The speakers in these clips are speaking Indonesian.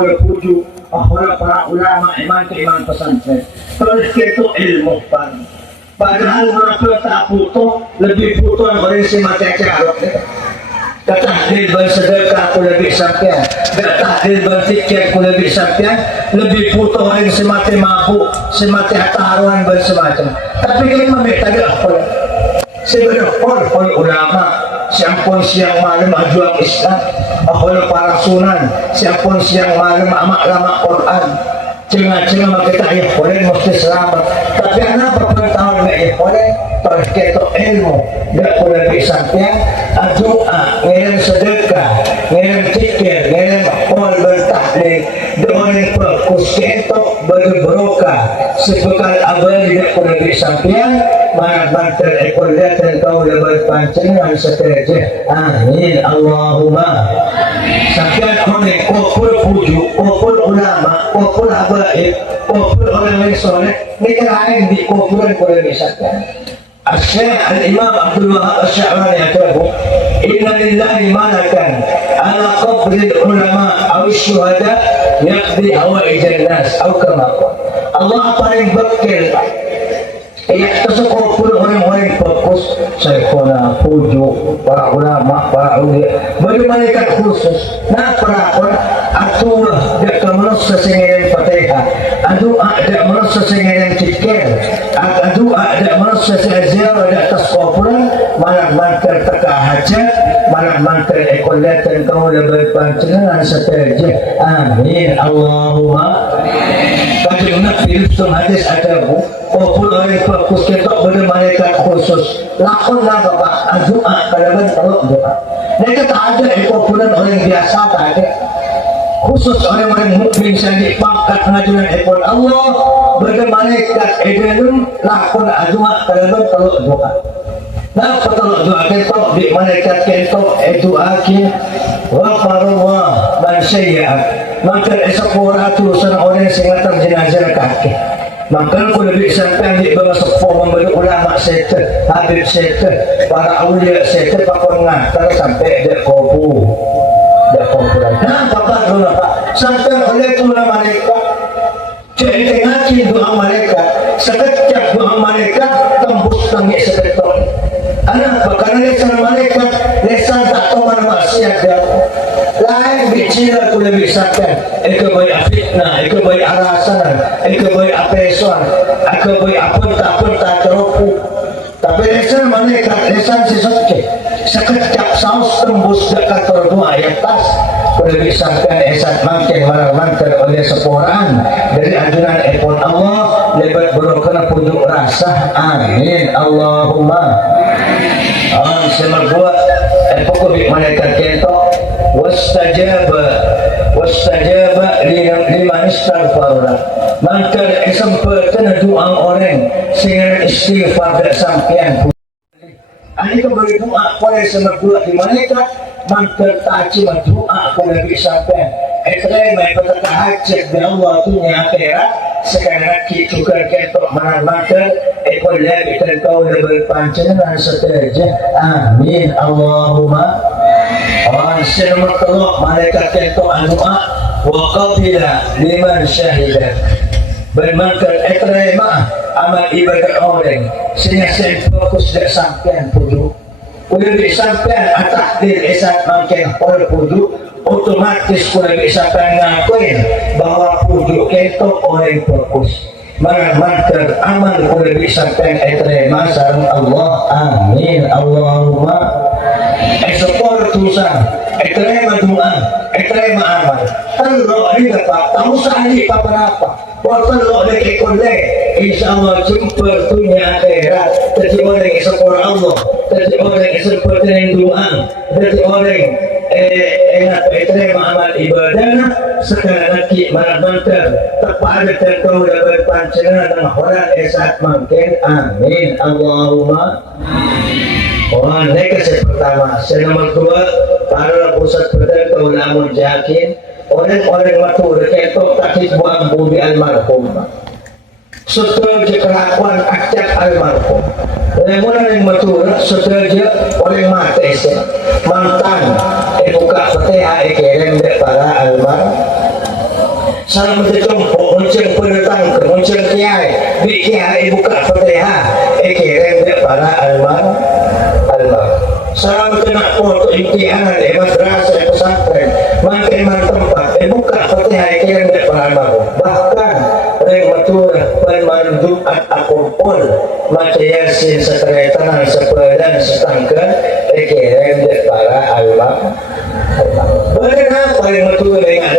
Puju para ulama iman ke iman pesantren terus itu ilmu pan padahal orang tak butuh lebih butuh orang si mati carok katahdil bersedekah ku lebih sampian katahdil berfikir ku lebih sampian lebih butuh orang si mati mabuk si mati taruhan bersemacam tapi kita meminta apa sebenarnya ulama siapun siang malam ajuang Islam para sunan siapun siang malam lama Quran cengar-cengar kita ya boleh mesti selamat tapi kenapa pengetahuan nggak ya boleh terus kita ilmu nggak boleh bisa ya doa ngirim sedekah ngirim zikir ngirim qol bertahlil doa yang fokus kita berberokah sebekal abadi nggak boleh bisa ya mana banter ekor dia terkau lebar pancengan seterusnya amin Allahumma sampai orang kopul puju kopul ulama kopul habaib kopul orang yang soleh nekarain di kopulan boleh misalkan Asy-Syaikh Al-Imam Abdul Wahab Asy-Sya'rani yaqulu inna lillahi malakan ala qabri ulama aw syuhada yaqdi hawaijan nas aw kama Allah paling bekal tersukup orang-orang fokus saya puju para ulama para ulia bagi malaikat khusus nah perakon atulah dia kemenus sesinggiran fatihah adua dia menus sesinggiran cikir adua dia menus sesinggiran di atas kumpulan malah mantar teka hajat malah mantar ekolatan kau lebih pancingan seterusnya amin Allahumma kajian Nabi Yusuf hadis ada kumpul orang fokus kita beri malaikat khusus lakonlah bapak doa kadang kalau doa mereka tak ada kumpulan orang biasa tak ada khusus orang-orang mukmin yang dipangkat ngajuran ekor Allah beri malaikat edelum lakon doa kadang kalau doa nah kalau doa kita di malaikat kita doa kita wafarullah man syai'at maka esok orang tulisan orang yang singatan jenazah kaki maka aku lebih sampai di bawah sepuh memberi ulama seter habib seter para awliya seter pakon ngantar sampai dia kubu nah bapak dulu pak sampai oleh tulah malaikat jadi ngaji doa malaikat sekejap doa malaikat tembus tangis sebetul anak karena lesan malaikat lesan tak tahu mana maksiat dia lain bicara tu lebih sampai itu baik fitnah itu baik alasan itu baik apesan itu baik apa tak terupu tapi lesan malaikat lesan sesuatu sekejap saus tembus dekat terdoa yang tas lebih sampai esat makin mantar oleh seorang dari anjuran ekor Allah lebat berokana pujuk rasa amin Allahumma semerbuat pokok malaikat kita wastajaba liman istaghfara maka kesempatan doa orang sehingga istighfar dan sampian ini kembali doa pada semerbuat di malaikat maka taci doa pada sampian Etrema yang bertahajud di Allah dunia akhirat sekali lagi juga kita menamakan ekor lagi terkau lebih pancangan seterusnya amin Allahumma Assalamualaikum teluk malaikat kita doa wa qabila liman syahidah bermakna etrema amal ibadat orang sehingga saya fokus dan sampean puju udah sampean atakdir esat makin oleh puju otomatis sudah bisa ngakuin bahwa pujuk itu oleh fokus mantar amal sudah bisa terima sarang Allah amin Allahumma ekspor tulisan terima doa terima amal kalau ini dapat tahu sahih apa kalau ada ekole insyaallah jumpa dunia akhirat jadi orang ekspor Allah jadi orang ekspor doa jadi orang ingat terima amal ibadah sekali lagi mantar tepat terkau dapat pancangan dan orang esat makin amin Allahumma next pertama nomor 2 para pusat berdatang namun yakin orang-orang matur ketok takut buang budi almarhum setuju kelakuan acap almarhum orang yang matur setuju orang mati mantan buka fatihah ikirim para almarhum Salam terjemput, muncul pendatang, muncul kiai, di kiai buka fatihah, kira dia para almar. Salam kena foto imtihan, madrasah, pesantren, makin tempat, buka fatihah, kira dia para almar. Bahkan reng matura perman Jumat aku pun macam yasin sekeretanan sepedan setangkan, kira dia para almar. Bagaimana paling matura dengan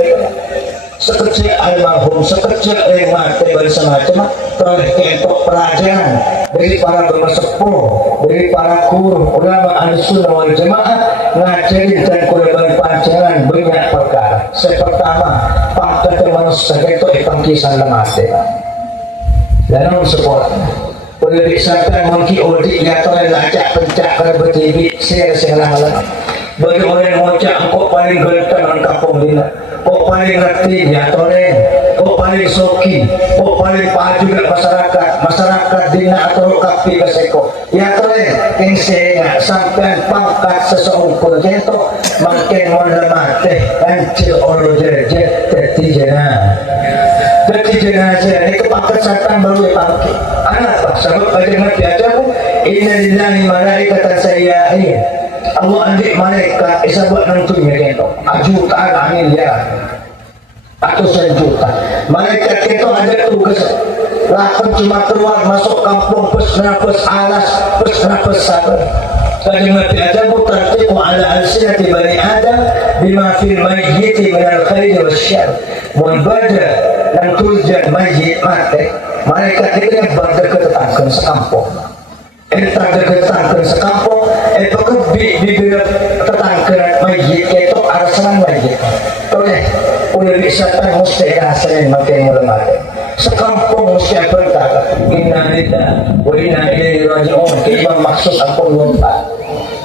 sekecil almarhum, sekecil yang mati bersama-sama oleh kelompok pelajaran dari para bersepuh, dari para guru, ulama ahlussunnah wal jamaah ngajari dan kurban panjangan banyak perkara. Pertama, pangkat manusia itu pangkisan lemate. Dalam sekolah, boleh disangka mungkin odik atau lacak pencak kerja bertibi, saya halang. Bagi orang yang ngocak, kok paling ganteng orang kampung dina, kok paling ngerti nyatone, kok paling soki, kok paling paju ke masyarakat dina atau kapi keseko. Ya tole, yang saya sampai pangkat seseorang itu makin melemah teh, kancil orang jeje, jadi jenazah itu pangkat setan baru pangkat. Anak pak, sebab bagaimana biasa bu, innalillahi malaikatan sayyi'in. Allah anjik malaikat bisa buat nentunya itu jutaan miliar atau sejuta. Malaikat itu ada tugas lakukan cuma keluar masuk kampung pes alas pes sabar. Kalimat aja mutartiqu ala alsinati bani adam bima fil mayyiti min al-khair wasyarr wal bada dan tuljan mayyit mati. Malaikat itu yang berdekat sekampung. Entah deketan sekampung, di tetangga mayit itu arasan mayit. Oleh bisa mesti rasain makin melemah. Sekampung mesti berkata, inna lillahi wa inna ilaihi raji'un. Kita maksud aku lompat.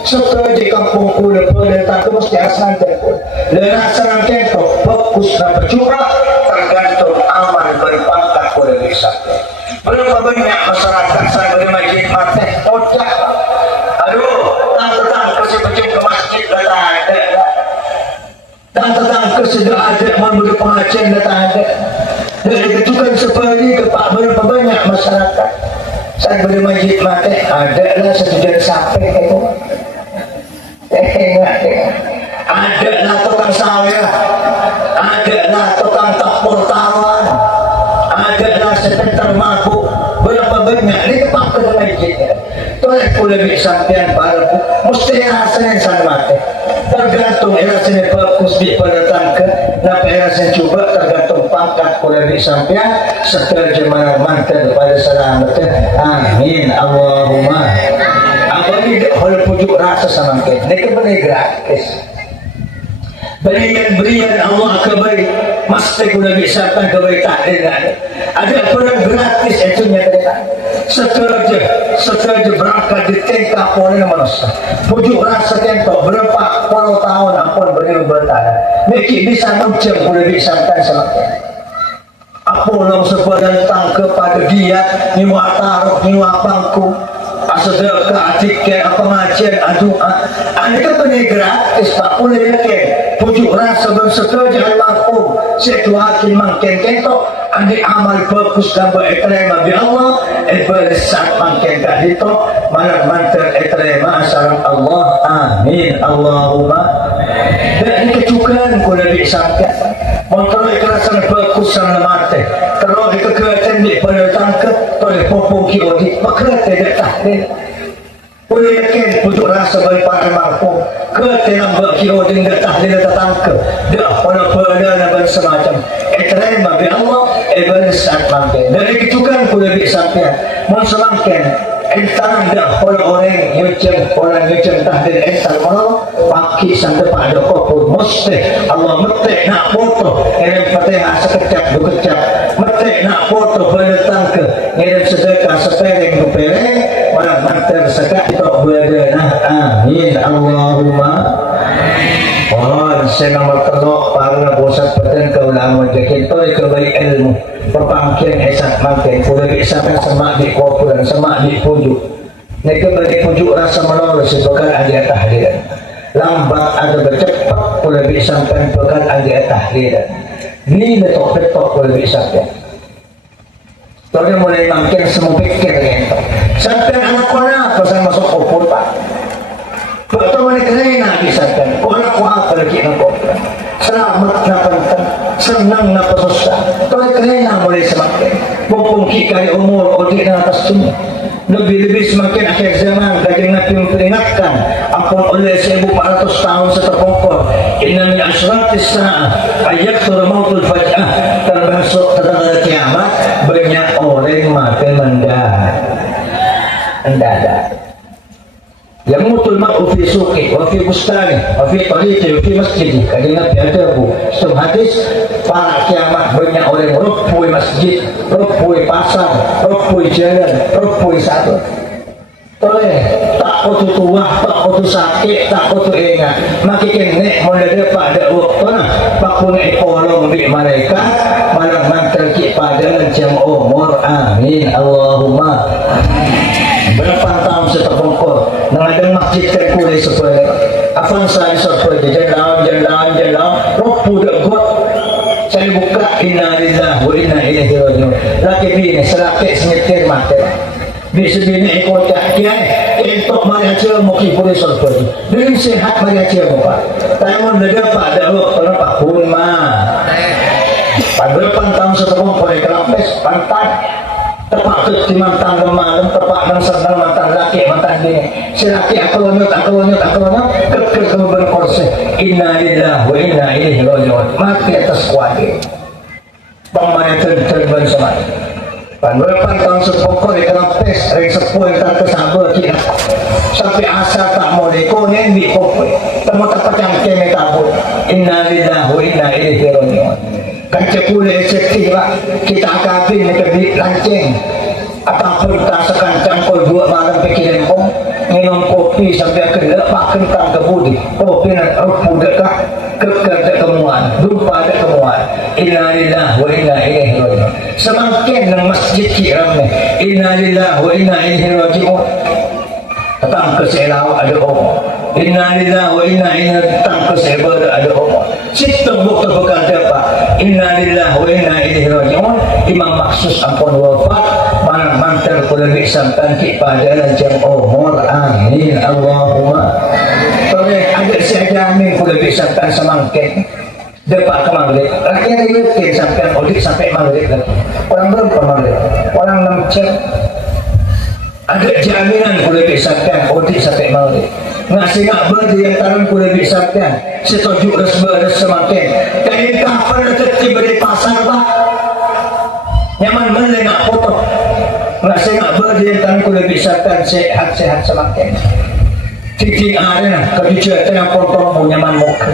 Setelah di kampung kuda pendatang mesti rasain tempur. Dan rasain tempur fokus dan bercurah tergantung aman berpangkat kuda bisa. Berapa banyak masyarakat saya bermain mati ocak. Aduh, tang ke masjid dah ada. Tang ke sudah ada memberi pengajian dah ada. Dari kecukan seperti ke Pak berapa banyak masyarakat saya bermain mati ada lah setujuan sampai itu. Ada lah tukang sawah, ada lah tukang tapur tawan, ada lah sebentar mabuk. Berapa banyak ini pakai lagi toleh pula sampean para mesti rasanya sama tergantung rasanya bagus di pendatang ke napa rasanya coba tergantung pangkat pula sampean setelah jemaah mantan pada selamatnya amin Allahumma apa ini kalau pujuk rasa sama kita ini kebenaran gratis berian Allah kebaik mesti guna bisa kan kebaik takdir ada perang gratis itu nyata setelah berangkat di tingkah oleh manusia pujuk rasa tentu berapa puluh tahun ampun beri bertahan mungkin bisa muncul boleh disampaikan sama apa orang sepadan tangke pada dia nyiwa taruh nyiwa pangku sedekah tiket pengajian doa anda kan benar gratis pak boleh lagi pujuk rasa bersekerja almarhum situasi makin ketok anda amal bagus dan berikhlama bi Allah bersat makin kat itu malah mantar ikhlama salam Allah amin Allahumma dan kecukupan ku lebih sampai motor ikhlasan bagus sama mati kalau dikekerjaan di pendatang ke oleh popok kiodi maka tidak tahlil boleh yakin pujuk rasa bagi para mampu ketenang berkiodi tidak tahlil tetangka dah pada dan semacam ikhlama bi Allah bersat makin dari kecukupan ku lebih sampai mau semakin entah dah orang nyuceng tahlil entar mau paki sampai pada kopur mesti Allah metik nak foto yang fatihah sekejap berkejap metik nak foto pendatang ke yang sedekah sepereng berpereng orang mantar sekat itu berdenah amin Allahumma saya nomor telok para bosan peten ke ulama jakin toleh kebaik ilmu perpangkian esat makin boleh disampaikan semak di kopu dan semak di pujuk mereka bagi pujuk rasa menolak sebekal adia tahlilan lambat ada bercepat boleh disampaikan bekal adia tahlilan Di letok-letok ko lebih sakit. Tadi mulai makin semua pikir gitu. Sampai anak ko na, pasal masuk kupul pa. Pagkata mo na kanay na sakit. Kung anak ko apa lagi ng kupul. Selamat na pantang. Senang na pasusta. Tadi kanay na mulai semakin. Pupungki kay umur o di na atas tunyo. Lebih-lebih semakin akhir zaman kajang Nabi memperingatkan ampun oleh 1400 tahun setepungkol inna min asratis sa'ah ayaktur mautul faj'ah termasuk tanda kiamat banyak orang mati mendadak yang mutul ma'u fi suqi wa fi bustani wa fi tariqi wa fi masjidi kajang Nabi ada bu setelah hadis para kiamat banyak orang rupui masjid rupui pasar rupui jalan rupui satu toleh tak kutu tua tak kutu sakit tak kutu ingat makin nek mulai pada waktu nah pakunai kolong di mereka malam mantel ki pada jam umur amin Allahumma berapa tahun setepungkol nangadang masjid terkulai supaya afan saya supaya jalan rupu degot saya buka inna lillahi wa inna ilaihi raji'un laki bini selaki senyetir mati bisa bini ikut kiai untuk mariacia muki puri surprise dengan sehat mariacia muka tapi mau neda pada waktu pak kurma pada depan tahun setengah boleh kelapis pantai tepak ke mantan malam tepak dan sedang mantan laki mantan bini si laki aku nyut ke berkorse inna lillahi wa inna ilaihi raji'un mati atas kuadi pemain terban sama pan tahun sepuluh di kelapis ring 10 tak kesabar kita sampai asal tak mau dikonen di kopi teman tepat yang kami tabut inna lillahi wa inna ilaihi raji'un kan cepule sekti pak kita akabin ke lancing apapun tak sekancang kol dua malam pikiran kong minum kopi sampai akhirnya pak kentang ke budi kopi nak rupu dekat kemuan lupa ada kemuan inna lillahi wa inna ilaihi raji'un semakin ng masjid kiram inna lillahi wa inna ilaihi raji'un datang ke selaw ada omong inna lillahi wa inna ilaihi datang ke sebar ada omong sistem bukti bekerja pak inna lillahi wa inna ilaihi raji'un imam maksus ampun wafat mana mantel kulabik sampan ki pada jam umur amin Allahumma boleh ada saja amin kulabik sampan semangkin depan ke maghrib rakyat yakin sampai audit sampai maghrib lagi orang berapa maghrib orang 6 jam ada jaminan kulabik sampai audit sampai maghrib ngasih nak berdi yang taran kulabik sampai setuju resberes semakin kain kafir kecil di pasar pak nyaman mana nak foto ngasih nak berdi yang taran kulabik sampai sehat-sehat semakin cincin ada nah kerja yang potong nyaman muka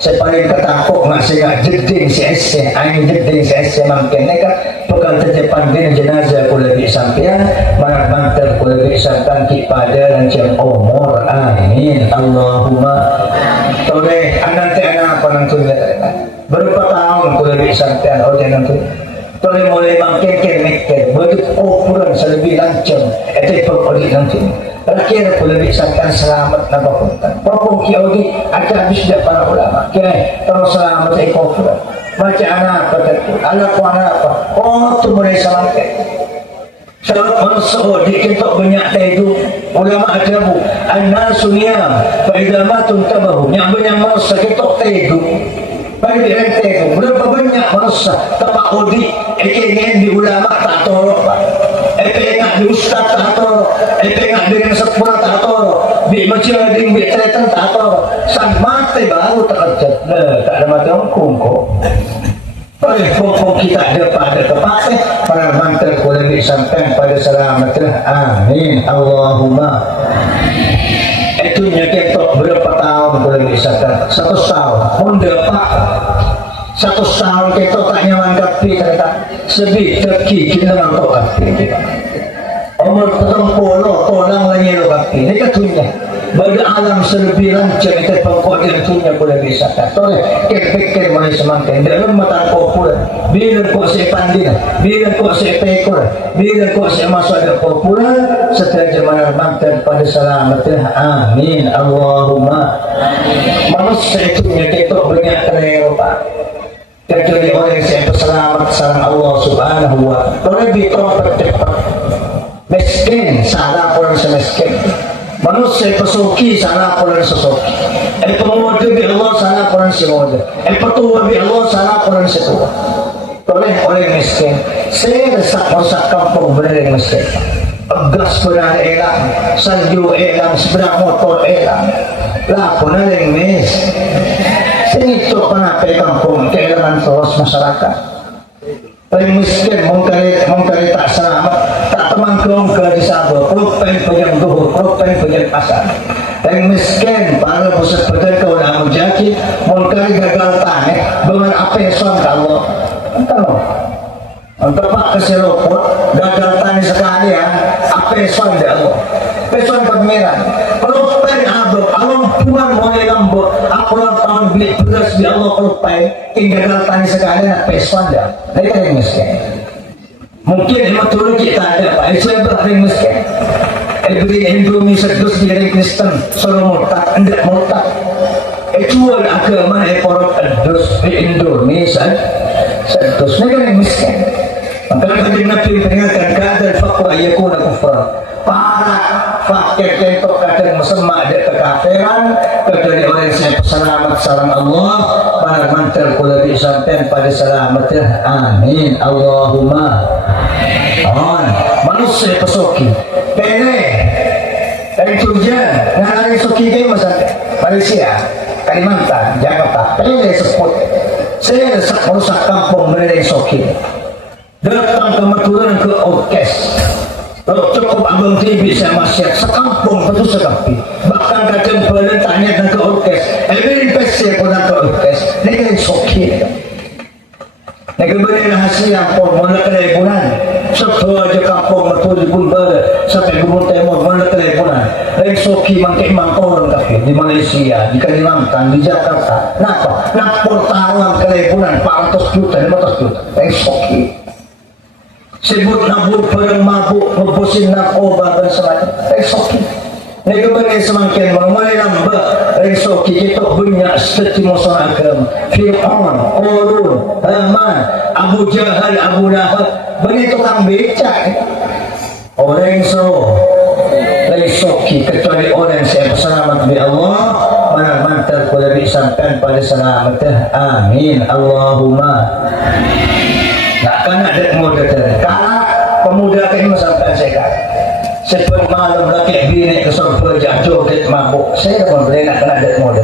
saya paling ketakut ngasih nak jeding si angin jeding si makin mereka pegang terdepan din jenazah kulabik sampean marak mantel kulabik sampean ki pada dan jam umur amin Allahumma toleh nanti anak apa nanti berapa tahun kulabik sampean oh jangan nanti toleh mulai makin mikir begitu ukuran selebih lancang itu perkodi nanti terakhir kulabik sampean selamat nama punten popong kiaudi ada habis dah para ulama kira terus selamat ekofuran baca anak apa itu anak apa oh tu mulai selamat selamat manusia dikentok banyak itu ulama ajabu an-nasu niyam fa idza matun tabahu yang banyak manusia ketok itu bagi dirente berapa banyak manusia tepak odi ekenen di ulama tak tolok pak ekenen di ustaz tak tolok ekenen dengan sepura tak tolok di masjid di tretan tak tolok sang mati baru terjat tak ada mati hukum kok oleh pokok kita ada pada tepatnya para mantel kulabik sampai pada selamat amin Allahumma itu nyaketok berapa tahun kulabik sampai 1 tahun muda pak 1 tahun ketok tak nyaman kapi ternyata sebih terki kita nangkok kapi umur 70 tolong lagi lo kapi ini ketunya bagi alam selebih lancang itu pokok dia tunya boleh bisa toleh kepikir mulai semakin dalam mata kau pula bila kau sepandina bila kau sepekor bila kau semasuk ada kau pula setelah zaman mantan pada selamat amin Allahumma manusia itu ketok banyak kereo pak Kecuali orang yang saya selamat sarang Allah subhanahu wa ta'ala. Lebih cepat. Miskin, sana po lang sa miskin. Manusia pesuki, sana po lang sa suki. Pemuda bi Allah, sana po lang si muda. Petua bi Allah, sana po lang si tua. Oleh miskin. Saya sa kampung benar yang miskin. Gas benar elang, salju elang, sepeda motor elang. Lapo na rin mis. Sinito pa na kampung, kailangan terus masyarakat. Paling miskin, mong karita salamat. Tak temangkong ke disabel, kelupain pegang duhur, kelupain pegang pasar. Paling miskin, para pusat pegang kau nak menjaki, mong kari gagal tanah, dengan apa yang suam Allah. Entah. Untuk pak keselopot, gagal tanah sekali ya, apa yang suam di Allah. Pesuan pemerintah, kelupain abang, alam puan mulai lambut, aku tahun beli beras di Allah kelupain, gagal tanah sekali nak pesuan dia. Mereka yang miskin. Mungkin emang turun kita ada Pak, saya berarti miskin. Beli Indomie sedus dari Kristen, suruh murtad, enggak murtad. Jual agama porok sedus di Indonesia, sedus mereka yang miskin. Maka tadi Nabi peringatkan kadar fakwa yakuna kufra. Para fakir tentok kadang mesemak ada kekafiran, kecuali orang yang saya selamat salam Allah, para mantel kula disampaikan pada selamatnya. Amin. Allahumma. Manusia pesoki. Pene. Dari Jogja, ngalari soki kayak Malaysia, Kalimantan, Jakarta. Pene seput. Saya merusak kampung beneran soki. Datang ke Maturan ke orkes. Kalau cukup abang TV saya masih sekampung betul sekampung. Bahkan kadang balen tanya ke orkes. Every pasti pun ke orkes. Mereka soki. Mereka beri rahasia pun mulai kelebunan. Setelah aja kampung Maturan pun sampai Gunung Timur mulai kelebunan. Mereka soki mangkik mangkoran kaki di Malaysia, di Kalimantan, di Jakarta. Kenapa? Napor taruhan kelebunan 400 juta, 500 juta. Mereka soki. Sebut nabur perang mabuk, ngebusin narkoba dan semacam. Resoki. Mereka beri semakin mengalami lambak. Resoki kita punya seperti musuh agama. Fir'aun, Qarun, Haman, Abu Jahal, Abu Lahab. Beri tukang becak. Orang Resoki kecuali orang yang selamat di Allah. Mana mantar kuda disampaikan pada selamatnya. Amin. Allahumma. Nak kan ada muda karena pemuda ini sampai saya sebelum malam laki bini ke surga joget mabuk saya pun boleh nak kena ada muda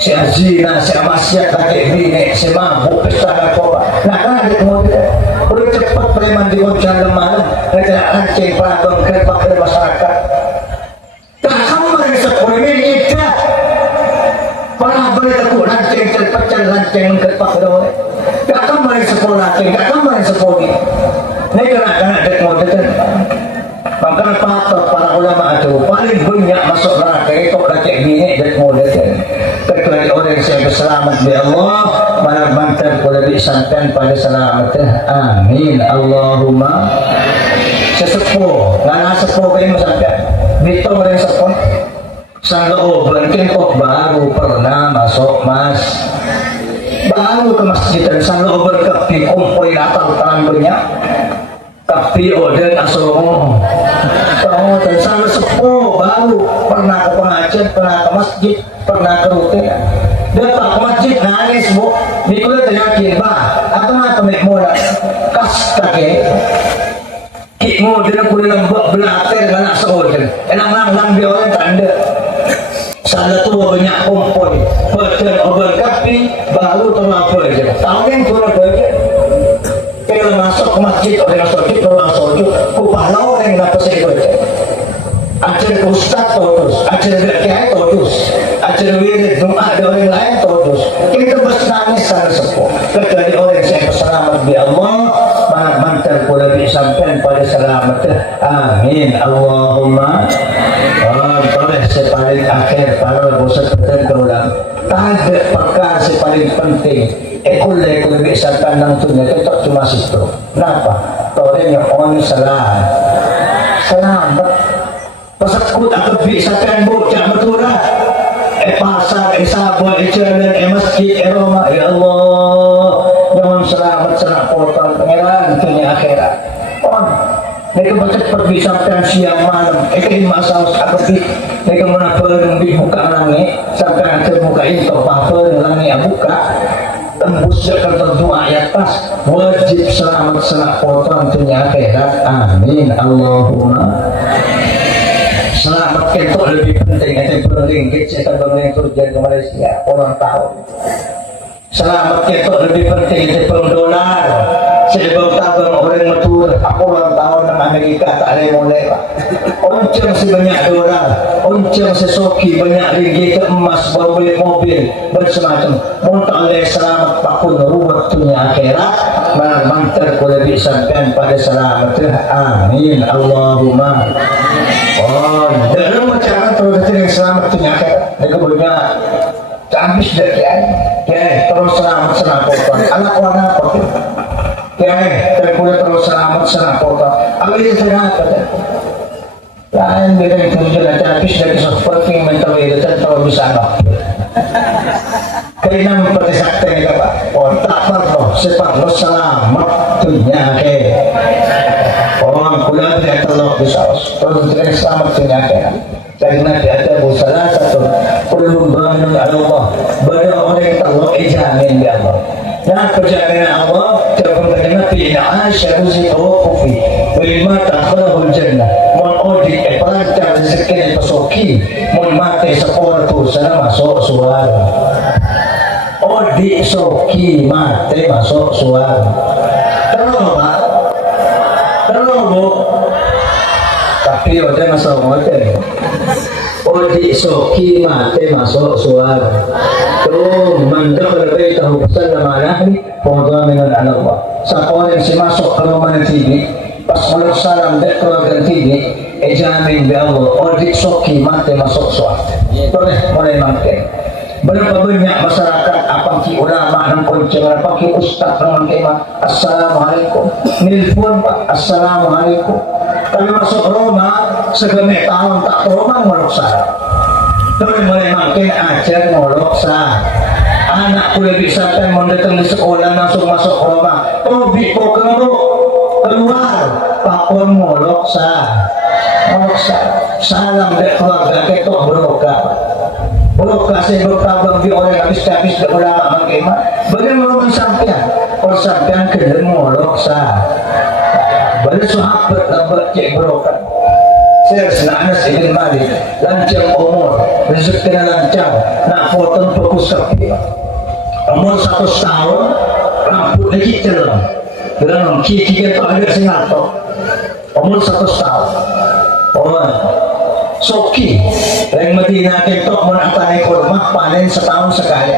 si azina si amasyat laki bini si mabuk pesta narkoba nak kena ada muda udah cepat preman di hujan malam mereka lancing pelabang krepak ke masyarakat tak kamu mereka sepuluh ini tidak pernah beritahu lancing terpecah lancing krepak ke bawah. Gak akan main sekolah, gak akan main sekolah. Ini kena dek modern. Bahkan para ulama itu paling banyak masuk neraka itu laki bini dek modern. Kecuali orang yang saya berselamat di Allah, mana mantan boleh disampaikan pada selamatnya. Amin. Allahumma. Sesepuh, ngana sepuh kayak sampai. Bito orang sepuh. Sangga oban kok baru pernah masuk mas. Baru ke masjid dan sana berkapi kumpul datang tangan banyak kapi order asomo dan sana sepuh baru pernah ke pengajian, pernah ke masjid, pernah ke rutin datang ke masjid nangis bu dikulit yakin bah atau apa mek moda kas kake kikmu dia kulit lembut belater anak seorang elang dia orang tanda sana tua banyak kumpul betul obat kapi baru terlapor aja tahu yang turun aja kalau masuk ke masjid orang masjid orang masjid kupalau orang dapat saya aja ajar ke ustaz terus ajar ke kiai terus ajar wirid doa ada orang lain terus kita bersenangis sana sepuh kecuali orang yang selamat di Allah mantar pula disampaikan pada selamatnya. Amin. Allahumma. Boleh sepaling akhir para bosan berdengar tak ada perkara paling penting ekulah bisa pandang tunya tetap cuma situ. Kenapa? Torenya on selamat pasakut aku bisa kan bocah Madura pasar sabun jalan masjid Roma ya Allah cepat bisa siang malam. Ini masalah apa sih? Ini kemana perlu dibuka langit sampai akhir buka itu apa langit buka. Tembus jakarta doa ayat pas wajib selamat senak potong dunia akhirat. Amin Allahumma. Selamat itu lebih penting yang berringgit saya bangun kerja ke Malaysia orang tahu. Selamat itu lebih penting yang dolar. Saya baru tahu orang matur aku orang tahun di Amerika tak ada yang mulai pak. Oncom si banyak dolar, oncom si soki banyak ringgit emas baru beli mobil bersemacam. Muntah oleh selamat pakun ruwet dunia akhirat. Mantar ku lebih sampai pada selamat. Amin Allahumma. Oh, dalam macam terus yang selamat dunia akhirat. Mereka punya habis dari ya terus selamat senang anak warna apa? Ya, terkuat terus selamat senang kota. Apa itu ternyata? Lain beda itu sudah habis dari seperti mental itu terlalu bisa apa? Karena mempersiapkan itu pak. Oh tak perlu separuh selamat dunia ke. Orang kuliah tidak terlalu bisa. Terus tidak selamat dunia ke. Karena ada salah satu perlu bangun Allah. Banyak orang yang terlalu ijamin di Allah. Nah perjalanan Allah terpun Nabi Aisyah Tawqufi Wilma takhlahul jannah Mon odi pelancar rezeki dan pesoki Mon mati sepuluh tu sana masuk suara Odi soki mati masuk suara. Terlalu pak? Terlalu bu? Tapi ada masalah motor. Odi soki mati masuk suara. Tuh mandek lebih tahu pesan mana nih? Pengetahuan dengan Allah. Saat orang yang masuk ke rumah TV, pas mulai salam dek keluarga TV, jamin be Allah. Odi soki mati masuk suara. Boleh mulai makan. Berapa banyak masyarakat apa ki ulama dan pencegahan apa ki ustaz dengan kemah assalamualaikum nelpon pak assalamualaikum kalau masuk rumah segenap tahun tak rumah ngolok salam terus mulai makin ajar ngolok salam anak boleh bisa kan mendatang di sekolah langsung masuk rumah tobi kok keluar pakon ngolok salam salam dari keluarga ketok berokah belum kasih berkabang di orang habis-habis ke ulama bagaimana bagaimana sampean kalau sampean kena molok sah balik sahabat lambat cek berokat saya Anas ibn Malik lancar umur rezekinya lancar nak potong fokus sapi umur 100 tahun rambut lagi celong dalam kiki-kiki ada singato umur 100 tahun soki yang Madinah ketok menatani kurma panen setahun sekali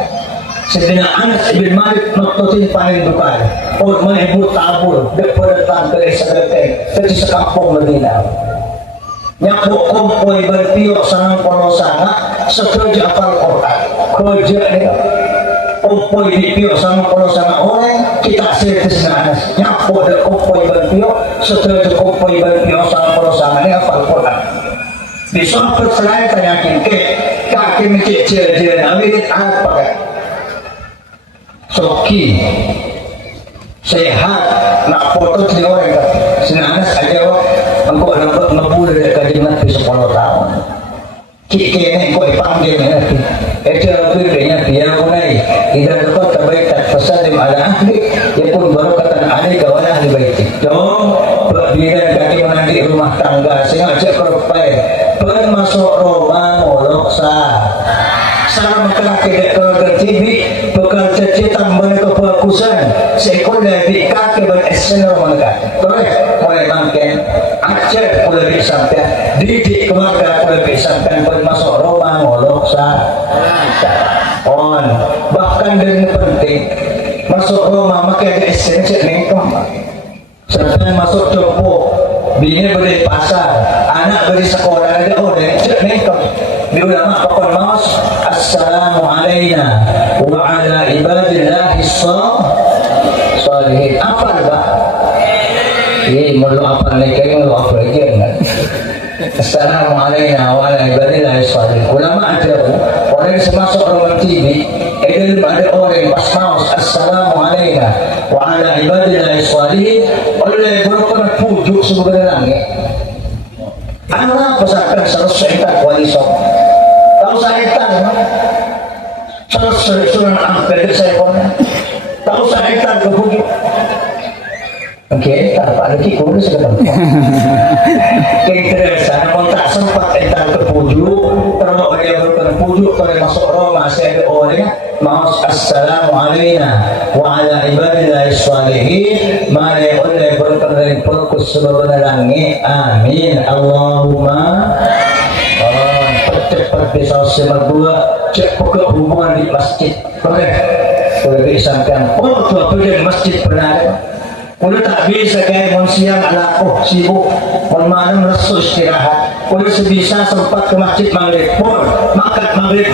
sedangkan Anas ibn Malik nototin panen dukari kurma ibu tabur depan ke sedekah jadi sekampung Madinah nyakuk kumpul berpiok sanang polosana setuju apal Quran kerja ini kumpul di piok sanang polosana orang kita servis Anas nyakuk ada kumpul berpiok setuju kumpul berpiok sanang polosana ini apal Quran di suatu selain tanyakin ke kaki mencicil amit apa kan soki sehat nak foto di orang kan senanas aja wak engkau nampak ngebul dari kajian di 10 tahun kiki ini engkau dipanggil nanti itu lebihnya biar mulai tidak dapat terbaik tak pesan di mana ahli ya pun baru kata ahli kawan ahli baik dong bila kaki menanti rumah tangga sengaja kerpai masuk rumah molok sah salam kaki keluarga TV bekerja cita mereka kebagusan seekor dari kaki beresin rumah terus mulai makin ajar mulai sampai didik keluarga mulai sampai masuk rumah molok sah on bahkan dengan penting masuk rumah makin ada esensi nengkong sampai masuk toko bini beli pasar anak beli sekolah ada orang cek nengkong di ulama pokok maus assalamu alayna wa ala ibadillahi sholihin apa pak ini mulu apa nekeng mulu apa lagi kan assalamu alayna wa ala ibadillahi sholihin ulama ada orang yang masuk rumah TV Idul ada orang pas maus assalamualaikum wa ala ibadillahi sholihin oleh berapa pujuk sebagai langit. Anak pesakan selesai tak wali sok. Tahu saya tak, selesai surat angkat saya pun. Tahu saya tak kepujuk. Oke, tak apa lagi kurus sekarang. Keinterasan, kalau tak sempat entar kepujuk, kalau dia berkepujuk kalau masuk Roma saya ada orang maus assalamualaikum wa ala ibadillahi sholihin mari oleh berkat dari fokus seluruh langit amin Allahumma cepat bisa semua cepat ke hubungan di masjid boleh disangkan tua pergi masjid pernah udah tak bisa kayak siang ala sibuk malam resu istirahat udah sebisa sempat ke masjid maghrib pun makan maghrib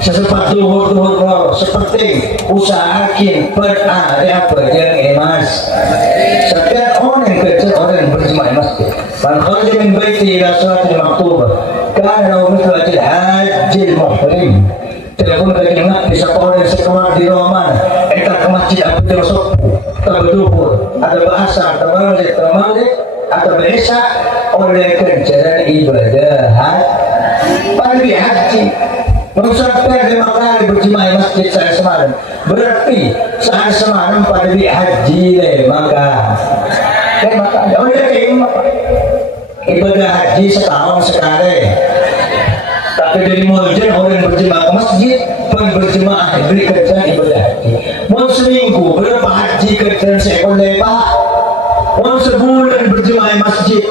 sesempat duhur seperti usahakin ada apa yang emas setiap orang kerja orang berjemaah masjid man kharaja min baiti ila salatil maktubah kana lahu mithlu ajri hajjil muhrim telepon lagi nak bisa orang sekeluar di Roma entar ke masjid apa dia masuk terduhur ada bahasa termalik atau biasa oleh kerjaan ibadah haji haji mengucapkan 5 kali berjemaah masjid saya semalam berarti saya semalam pada di haji maka ibadah haji setahun sekali tapi dari mulai orang berjemaah ke masjid pun berjemaah beri kerjaan ibadah haji mau seminggu berapa haji kerjaan saya boleh pak mau sebulan berjemaah masjid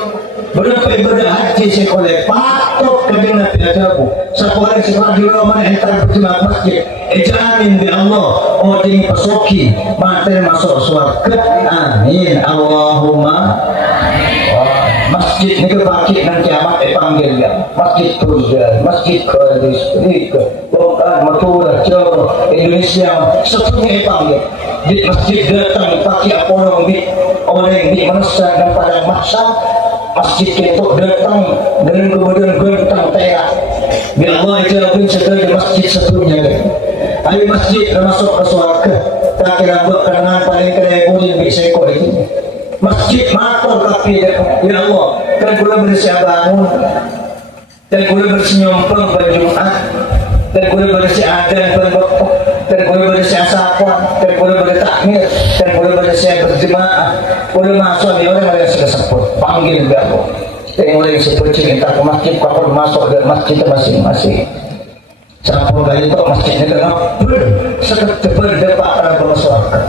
berapa ibadah haji saya boleh patok kerja Nabi Adabu sekolah di Roma entar berjemaah masjid jamin di Allah oding pesoki materi masuk surga amin Allahumma masjid ini kebakit nanti amat panggil ya masjid Turjan, masjid Kharis, Lokan, Matura, Jawa, Indonesia seterusnya panggil di masjid datang pakai apa orang di manusia dan pada masa masjid itu datang dengan kemudian gentang terak bila Allah jawabin segala di masjid seterusnya ayo masjid termasuk ke surga tak kira kenangan paling kaya kuning bisa ikut itu masjid matur tapi ya Allah kan kula bersih bangun dan kula bersenyum pada Jumat dan kula bersih adan pada waktu dan kula bersih asapon dan kula bertakmir dan kula bersih berjemaah kula masuk di orang yang sudah sebut panggil dia Allah yang mulai seperti minta ke masjid kapal masuk ke masjid masing-masing sampun kali itu masjidnya dengan seketika berdebat dalam surga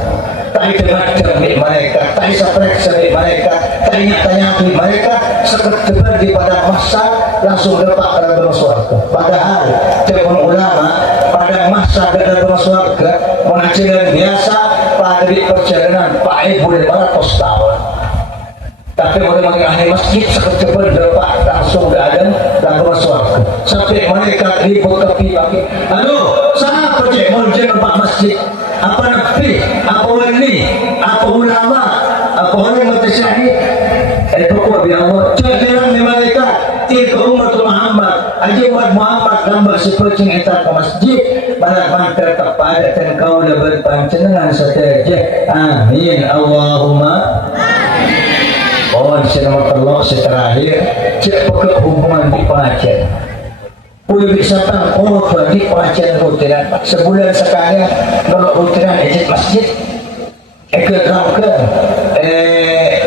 tak dengar demi mereka tak seperti mereka tanya mereka seketika di pada masa langsung dapat dalam surga padahal telepon ulama pada masa dalam surga mengajarkan biasa pada di perjalanan Pak Ibu 500 tahun tapi orang-orang ahli masjid seketika dapat langsung dalam surga sampai mereka ribut ke pagi halo siapa cek mau Pak masjid apa nabi apa wali apa ulama apa orang mutasyahid itu kuat ya Allah jalan mereka tiga umat Muhammad aja umat Muhammad gambar seperti kita ke masjid manfaat kepada dan kau dapat pancengan saja amin Allahumma oh selamat Allah terakhir cepat hubungan di pengajian udah bisa tahu di pengajian rutinan sebulan sekali kalau rutinan ejek masjid ikut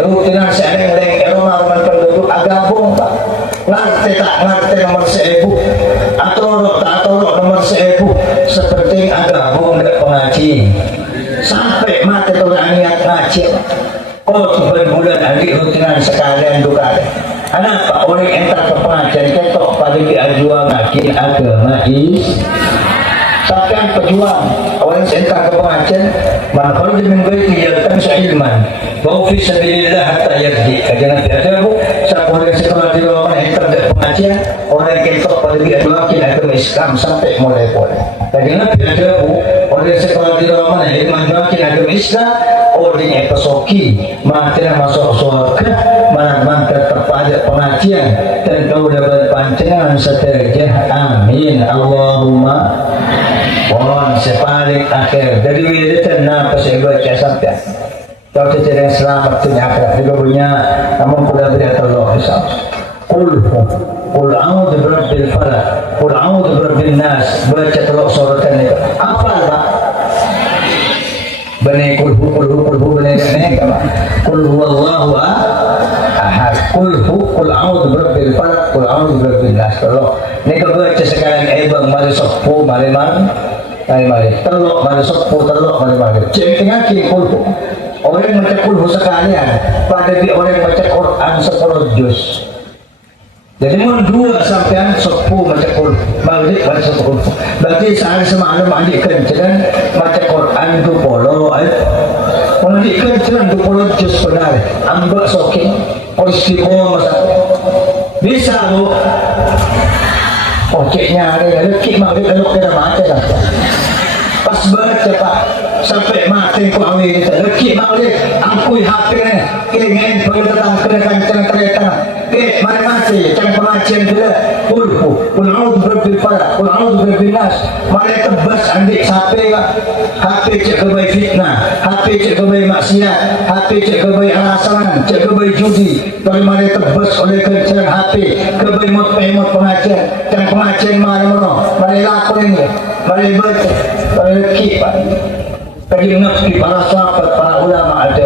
rutinan saya yang rumah penduduk agabung pak ngerti nomor 1000 atau nomor 1000 seperti agabung dan pengaji sampai mati orang niat ngaji sebulan lagi rutinan sekalian duka kenapa orang entar ke pengajian ketok paling diajuang ngaji agama sampai pejuang orang entar ke pengajian makhluk diminggu dijalankan seilman bahwa fisabilillah hatta yardi kajian ada bu sahabat yang sekolah di ruangan entar ke pengajian orang ketok paling diajuang agama Islam sampai mulai kajian ada bu orang sekolah di ruangan ilman agama Islam ordinnya pesoki materi masuk surga manfaat kepada pengajian dan kau dapat pancengan seterusnya amin Allahumma Wah, sepaling akhir. Jadi wiridan na pasibat siya sampai. Kau tidak selamat dunia akhirat. Juga punya namun pula beri Allah hisab. Qul a'udzu birabbil falaq. Qul a'udzu birabbin nas. Baca telok suratan itu. Apa Pak? Bani qul bani apa? Qul huwallahu ahad. Qul a'udzu birabbil falaq. Qul a'udzu birabbin nas. Kalau ni kau baca sekarang ibang mari sopo mari telok mari sopo telok mari. Cek tengah kiri qul. Orang yang baca kulhu sekalian pada di orang yang baca Quran 10 juz. Jadi mau 2 sampean 10 baca kulhu, balik baca 10 kulhu. Berarti sehari semalam adik kencan baca Quran 20 ayat. Kalau adik kencan 20 juz benar, ambak soking, istiqomah masa. Bisa bu. Oh ceknya ada lekik mak dia kalau kena baca lah. Pas baca Pak sampai mati ku awi itu leki maulik angkui HP ingin perlu datang kena kereta mari mati jangan pengajian dia kul a'udzu birabbil falaq kul a'udzu birabbin nas mari tebas andik sampai HP cek kebai fitnah HP cek kebai maksiat HP cek kebai alasan cek kebai judi dari mari tebas oleh kencan HP kebai mot pengajian jangan pengajian mari lakon ini mari baca mari leki Pak. Bagi nafsi para sahabat, para ulama ada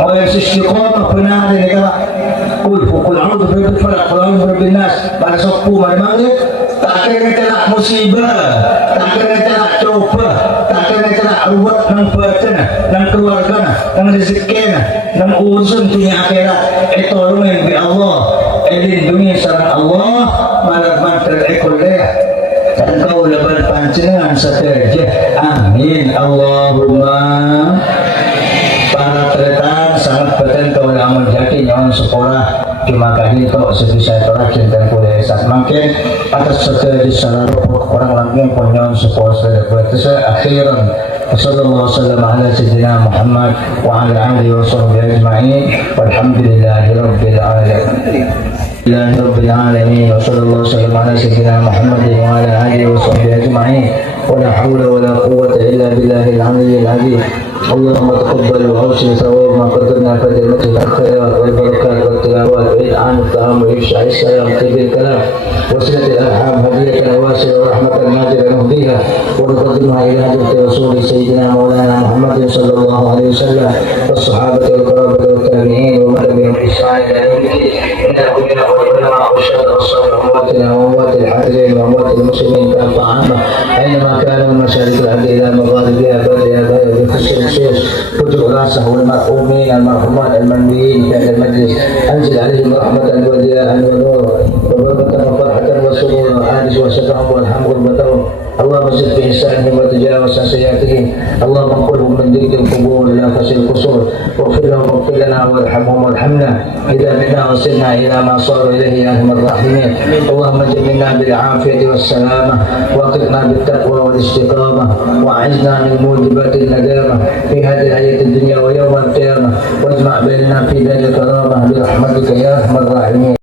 orang yang istiqomah benar ini kata kul a'udzu birabbil falaq kul a'udzu birabbin nas pada sopu mari tak kena celak musibah tak kena celak coba tak kena celak ruwet nang badan nang keluarga nang rezeki nang urusan dunia akhirat itu tolongin bi Allah lindungi sama Allah malah mantel ekoleh dan kau lebar pancingan seterja amin Allahumma para tretan sangat betul kau yang menjadi nyawan sekolah cuma kali kau sebisa terakhir dan kuliah saat makin atas seterja seluruh orang yang punya sekolah saya akhiran Wassalamualaikum warahmatullahi wabarakatuh Muhammad wa ala alihi wa sahbihi ajma'in walhamdulillahi rabbil alamin Alhamdulillahi rabbil alamin wa sallallahu wasallam ala sayyidina Muhammad wa ala alihi wa sahbihi ajma'in wa la hawla wa la quwwata illa billahil aliyyil azim Allahumma taqabbal wa awsi thawab ma qaddamna fi al-masjid al-khairat wal barakat wat tilawat wa il'an at-ta'am wa ifsha'i as-salam tibil kalam wa silatil arham hadiyatan wasi'ah wa rahmatan najiran muhdiha wa nuqaddimuha ila hadrati rasul sayyidina maulana Muhammadin sallallahu alaihi wasallam was sahabati wal qarabati wat tabi'in wa man tabi'ahum bi ihsan ila yaumil din والعلماء والشهداء والصالحين وأمواتنا وأموات الحاضرين وأموات المسلمين كافة عامة أينما كانوا من مشارق الأرض إلى مغاربها بلدها بخصوص الشيخ وجوه راسه والمرحومين المرحومات المنبيين في هذا المجلس أنزل عليهم رحمة وضياء ونور وبركة وفرحة وسرورا وحادث وشفاهم والحمد غربتهم اللهم زد في إحسانهم وتجاوز عن سيئاتهم اللهم انقلهم من ضيق القبور إلى فسيح القصور واغفر لهم واغفر لنا وارحمهم وارحمنا إذا منا وصلنا إلى ما صار إليه يا أرحم الراحمين اللهم جملنا بالعافية والسلامة وأقنا بالتقوى والاستقامة وأعزنا من موجبات الندامة في هذه الحياة الدنيا ويوم القيامة واجمع بيننا في دار الكرامة برحمتك يا أرحم الراحمين